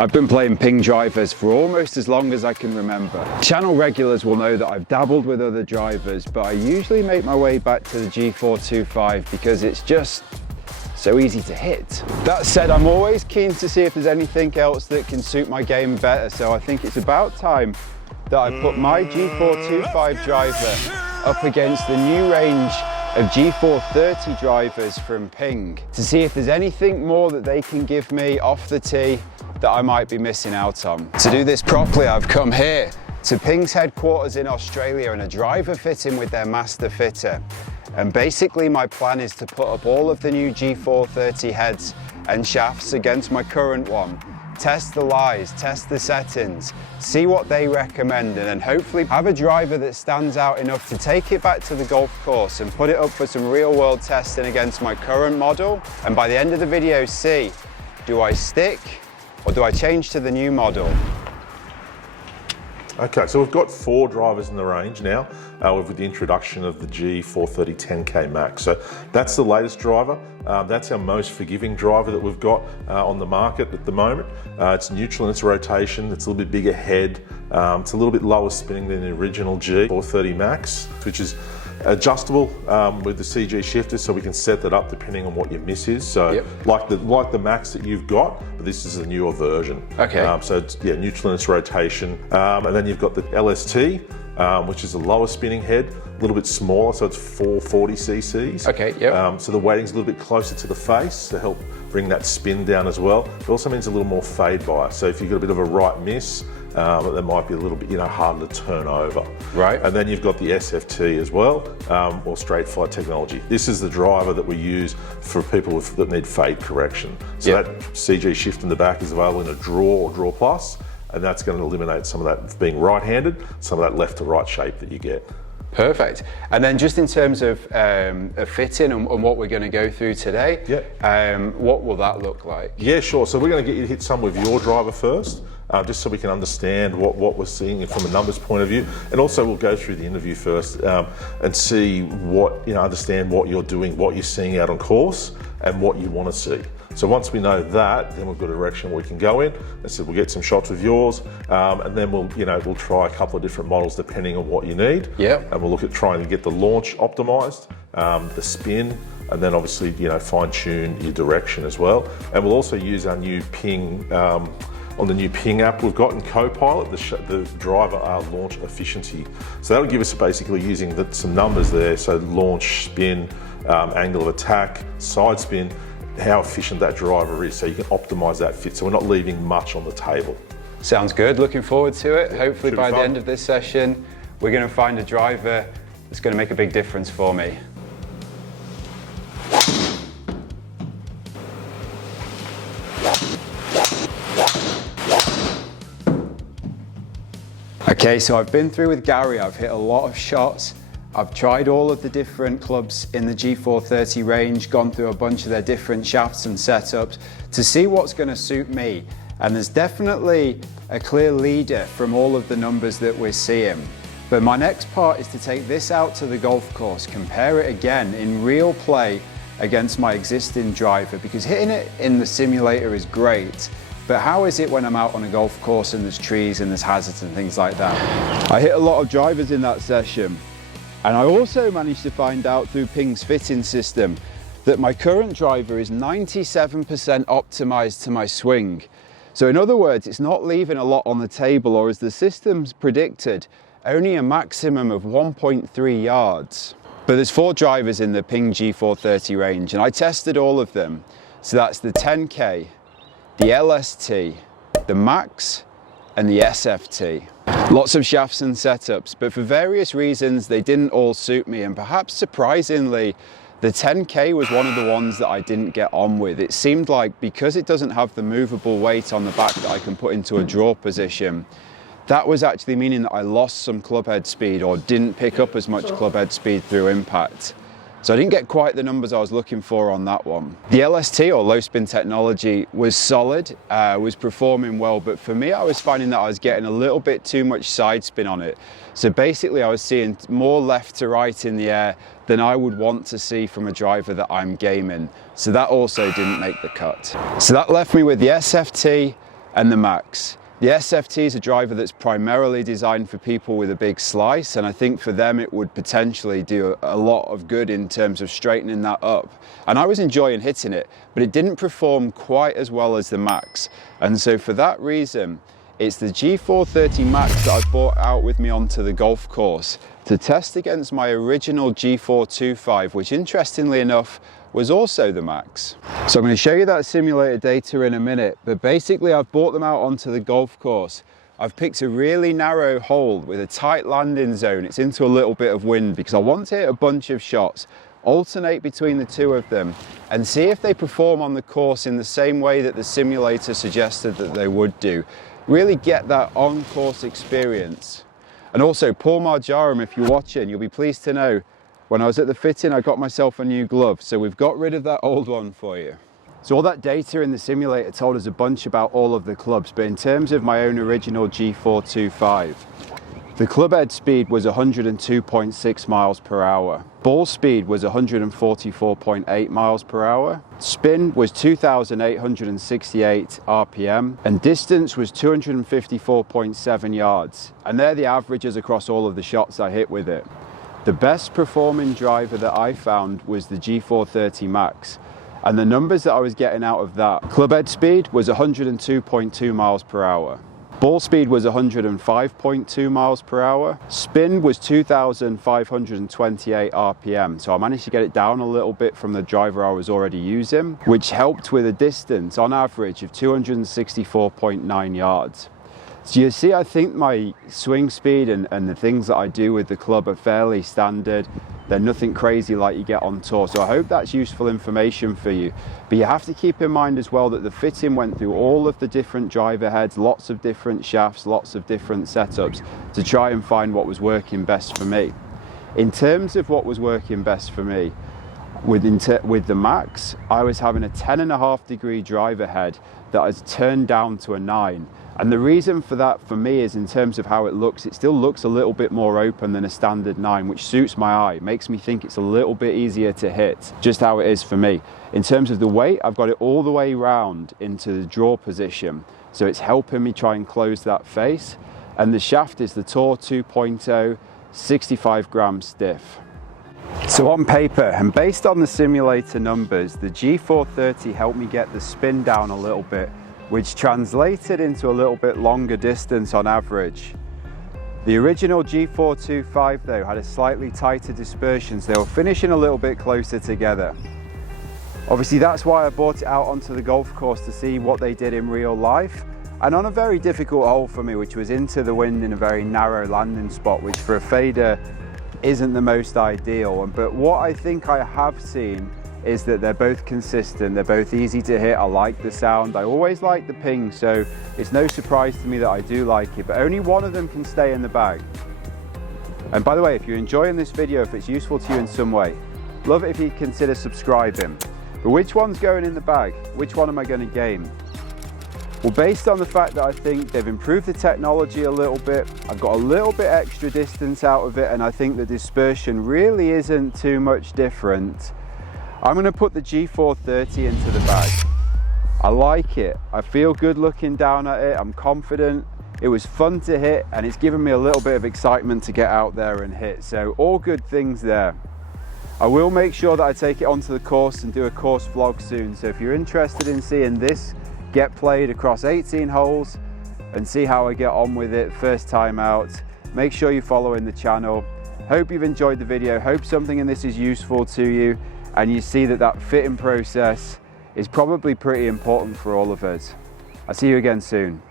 I've been playing Ping drivers for almost as long as I can remember. Channel regulars will know that I've dabbled with other drivers, but I usually make my way back to the G425 because it's just so easy to hit. That said, I'm always keen to see if there's anything else that can suit my game better, so I think it's about time that I put my G425 driver up against the new range of G430 drivers from Ping to see if there's anything more that they can give me off the tee that I might be missing out on. To do this properly, I've come here to Ping's headquarters in Australia and a driver fitting with their master fitter. And basically my plan is to put up all of the new G430 heads and shafts against my current one, test the lies, test the settings, see what they recommend, and then hopefully have a driver that stands out enough to take it back to the golf course and put it up for some real world testing against my current model. And by the end of the video, see, do I stick or do I change to the new model? Okay, so we've got 4 drivers in the range now with the introduction of the G430 10K Max. So that's the latest driver. That's our most forgiving driver that we've got on the market at the moment. It's neutral in its rotation, it's a little bit bigger head, it's a little bit lower spinning than the original G430 Max, which is adjustable with the CG shifter, so we can set that up depending on what your miss is. So yep. like the Max that you've got, but this is a newer version. Okay. So it's neutral in its rotation, and then you've got the LST, which is a lower spinning head, a little bit smaller, so it's 440 cc's. Okay. Yep. So the weighting's a little bit closer to the face to help bring that spin down as well. It also means a little more fade bias. So if you've got a bit of a right miss, that might be a little bit harder to turn over. Right. And then you've got the SFT as well, or straight flight technology. This is the driver that we use for people that need fade correction. So yep. that CG shift in the back is available in a draw or draw plus, and that's going to eliminate some of that being right-handed, some of that left to right shape that you get. Perfect. And then just in terms of fitting and what we're going to go through today, what will that look like? Yeah, sure. So we're going to get you to hit some with your driver first, just so we can understand what we're seeing from a numbers point of view. And also we'll go through the interview first and see what, understand what you're doing, what you're seeing out on course and what you want to see. So once we know that, then we've got a direction where we can go in. And so we'll get some shots with yours, and then we'll try a couple of different models depending on what you need. Yeah. And we'll look at trying to get the launch optimized, the spin, and then obviously fine tune your direction as well. And we'll also use our new Ping on the new Ping app we've got in Copilot, the driver launch efficiency. So that'll give us basically using some numbers there. So launch, spin, angle of attack, side spin, how efficient that driver is, so you can optimize that fit, so we're not leaving much on the table. Sounds good, looking forward to it. Hopefully by the end of this session, we're going to find a driver that's going to make a big difference for me. Okay, so I've been through with Gary, I've hit a lot of shots. I've tried all of the different clubs in the G430 range, gone through a bunch of their different shafts and setups to see what's going to suit me. And there's definitely a clear leader from all of the numbers that we're seeing. But my next part is to take this out to the golf course, compare it again in real play against my existing driver, because hitting it in the simulator is great. But how is it when I'm out on a golf course and there's trees and there's hazards and things like that? I hit a lot of drivers in that session. And I also managed to find out through Ping's fitting system that my current driver is 97% optimized to my swing. So in other words, it's not leaving a lot on the table, or as the system's predicted, only a maximum of 1.3 yards. But there's 4 drivers in the Ping G430 range, and I tested all of them. So that's the 10K, the LST, the Max, and the SFT. Lots of shafts and setups, but for various reasons they didn't all suit me, and perhaps surprisingly, the 10K was one of the ones that I didn't get on with. It seemed like because it doesn't have the movable weight on the back that I can put into a draw position, that was actually meaning that I lost some club head speed or didn't pick up as much club head speed through impact. So I didn't get quite the numbers I was looking for on that one. The LST, or low spin technology, was solid, was performing well, but for me I was finding that I was getting a little bit too much side spin on it. So basically I was seeing more left to right in the air than I would want to see from a driver that I'm gaming. So that also didn't make the cut. So that left me with the SFT, and the Max. The SFT is a driver that's primarily designed for people with a big slice, and I think for them it would potentially do a lot of good in terms of straightening that up. And I was enjoying hitting it, but it didn't perform quite as well as the Max. And so for that reason, it's the G430 Max that I brought out with me onto the golf course to test against my original G425, which interestingly enough was also the Max. So I'm going to show you that simulator data in a minute, but basically I've brought them out onto the golf course. I've picked a really narrow hole with a tight landing zone. It's into a little bit of wind because I want to hit a bunch of shots, alternate between the two of them, and see if they perform on the course in the same way that the simulator suggested that they would do. Really get that on-course experience. And also, Paul Marjaram, if you're watching, you'll be pleased to know when I was at the fitting, I got myself a new glove, so we've got rid of that old one for you. So all that data in the simulator told us a bunch about all of the clubs, but in terms of my own original G425, the club head speed was 102.6 miles per hour. Ball speed was 144.8 miles per hour. Spin was 2,868 RPM, and distance was 254.7 yards. And they're the averages across all of the shots I hit with it. The best performing driver that I found was the G430 Max, and the numbers that I was getting out of that: club head speed was 102.2 miles per hour, ball speed was 105.2 miles per hour, spin was 2,528 RPM, so I managed to get it down a little bit from the driver I was already using, which helped with a distance on average of 264.9 yards. So you see, I think my swing speed and the things that I do with the club are fairly standard. They're nothing crazy like you get on tour. So I hope that's useful information for you. But you have to keep in mind as well that the fitting went through all of the different driver heads, lots of different shafts, lots of different setups to try and find what was working best for me. In terms of what was working best for me, with the Max, I was having a 10.5 degree driver head that has turned down to a 9. And the reason for that for me is in terms of how it looks, it still looks a little bit more open than a standard 9, which suits my eye. It makes me think it's a little bit easier to hit, just how it is for me. In terms of the weight, I've got it all the way round into the draw position. So it's helping me try and close that face. And the shaft is the Tour 2.0, 65 grams stiff. So on paper and based on the simulator numbers, the G430 helped me get the spin down a little bit, which translated into a little bit longer distance on average. The original G425 though had a slightly tighter dispersion, so they were finishing a little bit closer together. Obviously that's why I brought it out onto the golf course to see what they did in real life, and on a very difficult hole for me, which was into the wind in a very narrow landing spot, which for a fader isn't the most ideal. But what I think I have seen is that they're both consistent, they're both easy to hit. I like the sound, I always like the ping, so it's no surprise to me that I do like it, but only one of them can stay in the bag. And by the way, if you're enjoying this video, if it's useful to you in some way, love it if you consider subscribing. But which one's going in the bag? Which one am I going to game? Well, based on the fact that I think they've improved the technology a little bit, I've got a little bit extra distance out of it, and I think the dispersion really isn't too much different, I'm going to put the G430 into the bag. I like it. I feel good looking down at it. I'm confident. It was fun to hit, and it's given me a little bit of excitement to get out there and hit. So all good things there. I will make sure that I take it onto the course and do a course vlog soon. So if you're interested in seeing this get played across 18 holes and see how I get on with it first time out, make sure you're following the channel. Hope you've enjoyed the video. Hope something in this is useful to you, and you see that that fitting process is probably pretty important for all of us. I'll see you again soon.